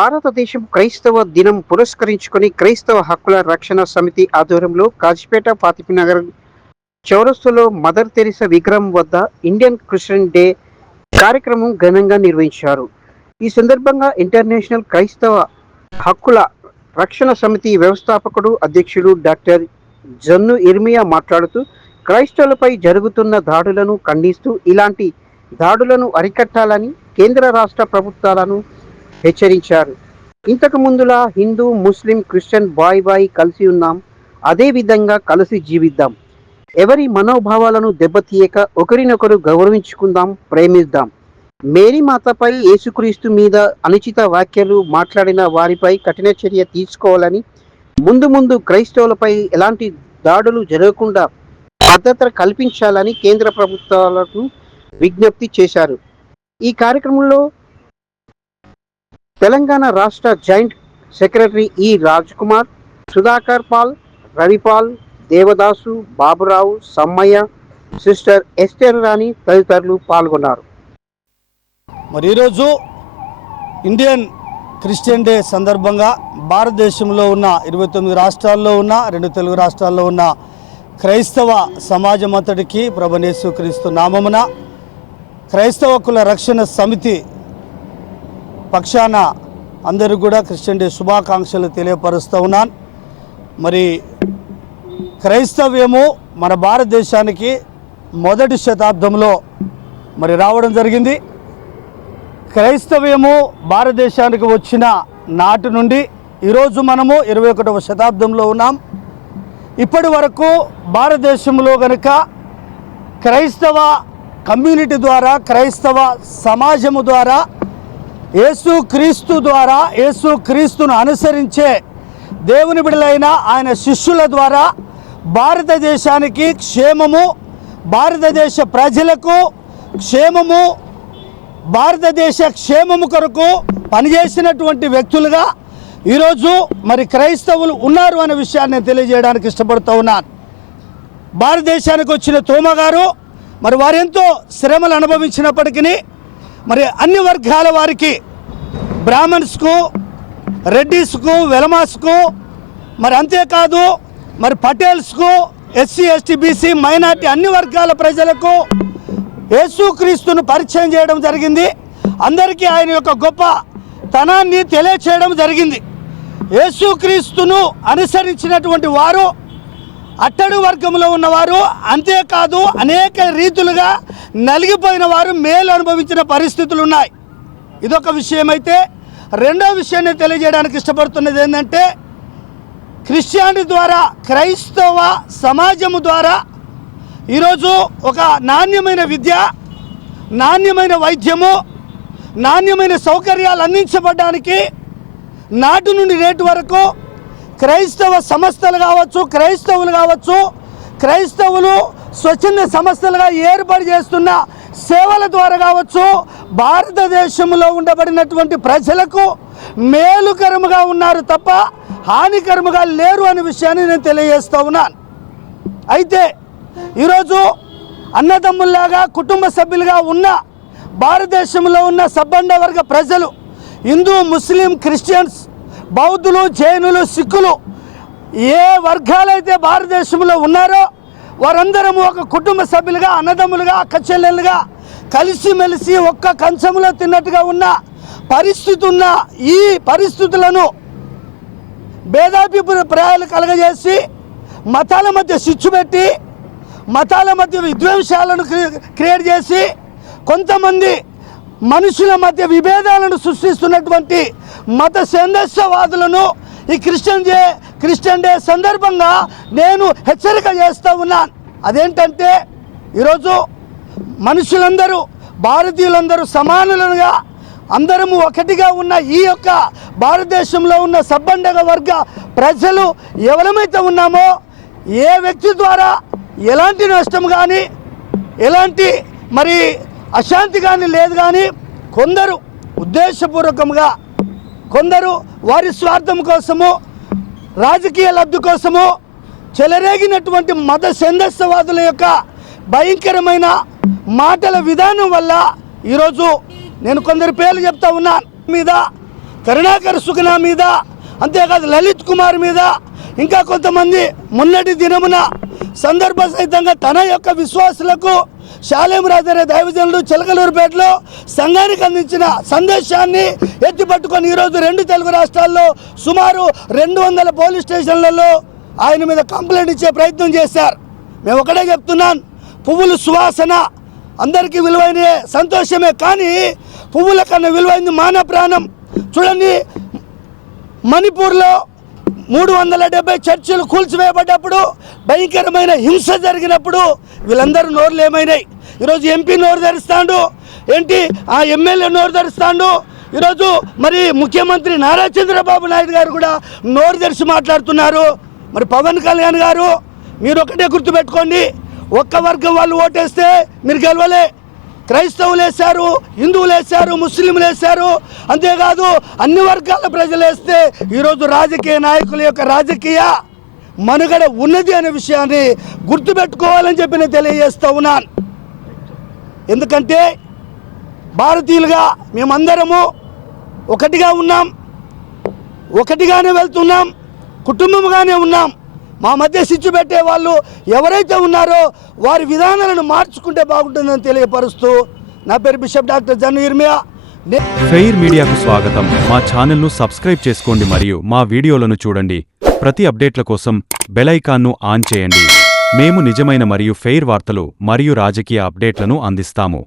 భారతదేశం క్రైస్తవ దినం పురస్కరించుకొని క్రైస్తవ హక్కుల రక్షణ సమితి ఆధ్వర్యంలో కాజిపేట ఫాతిపినగర్ చౌరస్తులో మదర్ తెరిసా విగ్రహం వద్ద ఇండియన్ క్రిస్టియన్ డే కార్యక్రమం ఘనంగా నిర్వహించారు. ఈ సందర్భంగా ఇంటర్నేషనల్ క్రైస్తవ హక్కుల రక్షణ సమితి వ్యవస్థాపకుడు అధ్యక్షుడు డాక్టర్ జన్ను ఇర్మియా మాట్లాడుతూ క్రైస్తవులపై జరుగుతున్న దాడులను ఖండిస్తూ ఇలాంటి దాడులను అరికట్టాలని కేంద్ర రాష్ట్ర ప్రభుత్వాలను హెచ్చరించారు. ఇంతకు ముందులా హిందూ ముస్లిం క్రిస్టియన్ బాయ్ బాయ్ కలిసి ఉన్నాం. అదే విధంగా కలిసి జీవిద్దాం. ఎవరి మనోభావాలను దెబ్బతీయక ఒకరినొకరు గౌరవించుకుందాం ప్రేమిద్దాం. మేరీ మాతపై యేసుక్రీస్తు మీద అనుచిత వ్యాఖ్యలు మాట్లాడిన వారిపై కఠిన చర్య తీసుకోవాలని ముందు ముందు క్రైస్తవులపై ఎలాంటి దాడులు జరగకుండా భద్రత కల్పించాలని కేంద్ర ప్రభుత్వాలకు విజ్ఞప్తి చేశారు. ఈ కార్యక్రమంలో తెలంగాణ రాష్ట్ర joint secretary E Raj Kumar Sudhakar Paul Ravipal Devadasu Baburao Sammaiah sister Esther Rani తదితరులు పాల్గొన్నారు. మరి ఈరోజు ఇండియన్ క్రిస్టియన్ డే సందర్భంగా భారతదేశంలో ఉన్న ఇరవై తొమ్మిది రాష్ట్రాల్లో ఉన్న రెండు తెలుగు రాష్ట్రాల్లో ఉన్న క్రైస్తవ సమాజం అంతటికి ప్రభనేసు క్రీస్తు నామమున క్రైస్తవ కుల రక్షణ సమితి పక్షాన అందరూ కూడా క్రిస్టియన్ డే శుభాకాంక్షలు తెలియపరుస్తూ ఉన్నాను. మరి క్రైస్తవ్యము మన భారతదేశానికి మొదటి శతాబ్దంలో మరి రావడం జరిగింది. క్రైస్తవ్యము భారతదేశానికి వచ్చిన నాటి నుండి ఈరోజు మనము ఇరవై ఒకటవ శతాబ్దంలో ఉన్నాం. ఇప్పటి వరకు భారతదేశంలో కనుక క్రైస్తవ కమ్యూనిటీ ద్వారా క్రైస్తవ సమాజము ద్వారా యేసు క్రీస్తు ద్వారా యేసు క్రీస్తును అనుసరించే దేవుని బిడలైన ఆయన శిష్యుల ద్వారా భారతదేశానికి క్షేమము భారతదేశ ప్రజలకు క్షేమము భారతదేశ క్షేమము కొరకు పనిచేసినటువంటి వ్యక్తులుగా ఈరోజు మరి క్రైస్తవులు ఉన్నారు అనే విషయాన్ని నేను తెలియజేయడానికి ఇష్టపడుతూ ఉన్నాను. భారతదేశానికి వచ్చిన తోమగారు మరి వారెంతో శ్రమలు అనుభవించినప్పటికీ మరి అన్ని వర్గాల వారికి బ్రాహ్మణ్స్కు రెడ్డిస్కు వెలమాస్కు మరి అంతేకాదు మరి పటేల్స్కు ఎస్సీ ఎస్టీ బీసీ మైనార్టీ అన్ని వర్గాల ప్రజలకు యేసుక్రీస్తును పరిచయం చేయడం జరిగింది. అందరికీ ఆయన యొక్క గొప్ప తనాన్ని తెలియచేయడం జరిగింది. యేసుక్రీస్తును అనుసరించినటువంటి వారు అట్టడు వర్గంలో ఉన్నవారు అంతేకాదు అనేక రీతులుగా నలిగిపోయిన వారు మేలు అనుభవించిన పరిస్థితులు ఉన్నాయి. ఇదొక విషయం అయితే రెండో విషయాన్ని తెలియజేయడానికి ఇష్టపడుతున్నది ఏంటంటే క్రిస్టియానిటీ ద్వారా క్రైస్తవ సమాజము ద్వారా ఈరోజు ఒక నాణ్యమైన విద్య నాణ్యమైన వైద్యము నాణ్యమైన సౌకర్యాలు అందించబడ్డానికి నాటి నుండి నేటి వరకు క్రైస్తవ సంస్థలు కావచ్చు క్రైస్తవులు కావచ్చు క్రైస్తవులు స్వచ్ఛంద సంస్థలుగా ఏర్పాటు చేస్తున్న సేవల ద్వారా కావచ్చు భారతదేశంలో ఉండబడినటువంటి ప్రజలకు మేలుకరముగా ఉన్నారు తప్ప హానికరముగా లేరు అనే విషయాన్ని నేను తెలియజేస్తూ ఉన్నాను. అయితే ఈరోజు అన్నదమ్ముల్లాగా కుటుంబ సభ్యులుగా ఉన్న భారతదేశంలో ఉన్న సబ్బండ వర్గ ప్రజలు హిందూ ముస్లిం క్రిస్టియన్స్ బౌద్ధులు జైనులు సిక్కులు ఏ వర్గాలైతే భారతదేశంలో ఉన్నారో వారందరము ఒక కుటుంబ సభ్యులుగా అన్నదమ్ములుగా అక్కచెల్లెలుగా కలిసిమెలిసి ఒక్క కంచంలో తిన్నట్టుగా ఉన్న పరిస్థితి ఉన్న ఈ పరిస్థితులను భేదాభిప్రాయాలు కలగజేసి మతాల మధ్య చిచ్చు పెట్టి మతాల మధ్య విద్వేషాలను క్రియేట్ చేసి కొంతమంది మనుషుల మధ్య విభేదాలను సృష్టిస్తున్నటువంటి మత సందేశవాదులను ఈ క్రిస్టియన్ క్రిస్టియన్ డే సందర్భంగా నేను హెచ్చరిక చేస్తూ ఉన్నాను అదేంటంటే ఈరోజు మనుషులందరూ భారతీయులందరూ సమానులుగా అందరము ఒకటిగా ఉన్న ఈ యొక్క భారతదేశంలో ఉన్న సబ్బండగ వర్గ ప్రజలు ఎవరమైతే ఉన్నామో ఏ వ్యక్తి ద్వారా ఎలాంటి నష్టం కానీ ఎలాంటి మరి అశాంతి కానీ లేదు కానీ కొందరు ఉద్దేశపూర్వకంగా కొందరు వారి స్వార్థం కోసము రాజకీయ లబ్ధి కోసము చెలరేగినటువంటి మత సందస్యవాదుల యొక్క భయంకరమైన మాటల విధానం వల్ల ఈరోజు నేను కొందరు పేర్లు చెప్తా ఉన్నా. మీద కరుణాకర్ సుగుణ మీద అంతేకాదు లలిత్ కుమార్ మీద ఇంకా కొంతమంది మొన్నటి దినమున సందర్భ సహితంగా తన యొక్క విశ్వాసులకు శాలేం రాజరే దైవజనులు చిలకలూరుపేటలో సంఘానికి అందించిన సందేశాన్ని ఎత్తిపట్టుకొని ఈరోజు రెండు తెలుగు రాష్ట్రాల్లో సుమారు రెండు వందల పోలీస్ స్టేషన్లలో ఆయన మీద కంప్లైంట్ ఇచ్చే ప్రయత్నం చేశారు. మేము ఒకటే చెప్తున్నాను పువ్వులు సువాసన అందరికీ విలువైన సంతోషమే కానీ పువ్వుల కన్నా విలువైంది మానవ ప్రాణం. చూడండి మణిపూర్లో మూడు వందల డెబ్బై చర్చిలు కూల్చివేయబడ్డప్పుడు భయంకరమైన హింస జరిగినప్పుడు వీళ్ళందరూ నోరులు ఏమైనాయి. ఈరోజు ఎంపీ నోరు తెరుస్తాడు ఏంటి ఆ ఎమ్మెల్యే నోరు తెరుస్తాడు. ఈరోజు మరి ముఖ్యమంత్రి నారా చంద్రబాబు నాయుడు గారు కూడా నోరు తెరిచి మాట్లాడుతున్నారు. మరి పవన్ కళ్యాణ్ గారు మీరు ఒకటే గుర్తుపెట్టుకోండి ఒక్క వర్గం వాళ్ళు ఓటేస్తే మీరు గెలవలే. క్రైస్తవులు వేశారు హిందువులు వేశారు ముస్లింలు వేశారు. అంతేకాదు అన్ని వర్గాల ప్రజలు వేస్తే ఈరోజు రాజకీయ నాయకుల యొక్క రాజకీయ మనుగడ ఉన్నది అనే విషయాన్ని గుర్తుపెట్టుకోవాలని చెప్పి నేను తెలియజేస్తూ ఉన్నాను. ఎందుకంటే భారతీయులుగా మేమందరము ఒకటిగా ఉన్నాం ఒకటిగానే వెళ్తున్నాం కుటుంబంగానే ఉన్నాం. మా మధ్య సిచ్చు పెట్టే వాళ్ళు ఎవరైతే ఉన్నారో వారి విధానాలను మార్చుకుంటే బాగుంటుందని తెలియపరుస్తూ నా పేరు బిషప్ డాక్టర్ జన్ ఇర్మియా. ఫెయిర్ మీడియాకు స్వాగతం. మా ఛానల్ను సబ్స్క్రైబ్ చేసుకోండి మరియు మా వీడియోలను చూడండి. ప్రతి అప్డేట్ల కోసం బెలైకాన్ను ఆన్ చేయండి. మేము నిజమైన మరియు ఫెయిర్ వార్తలు మరియు రాజకీయ అప్డేట్లను అందిస్తాము.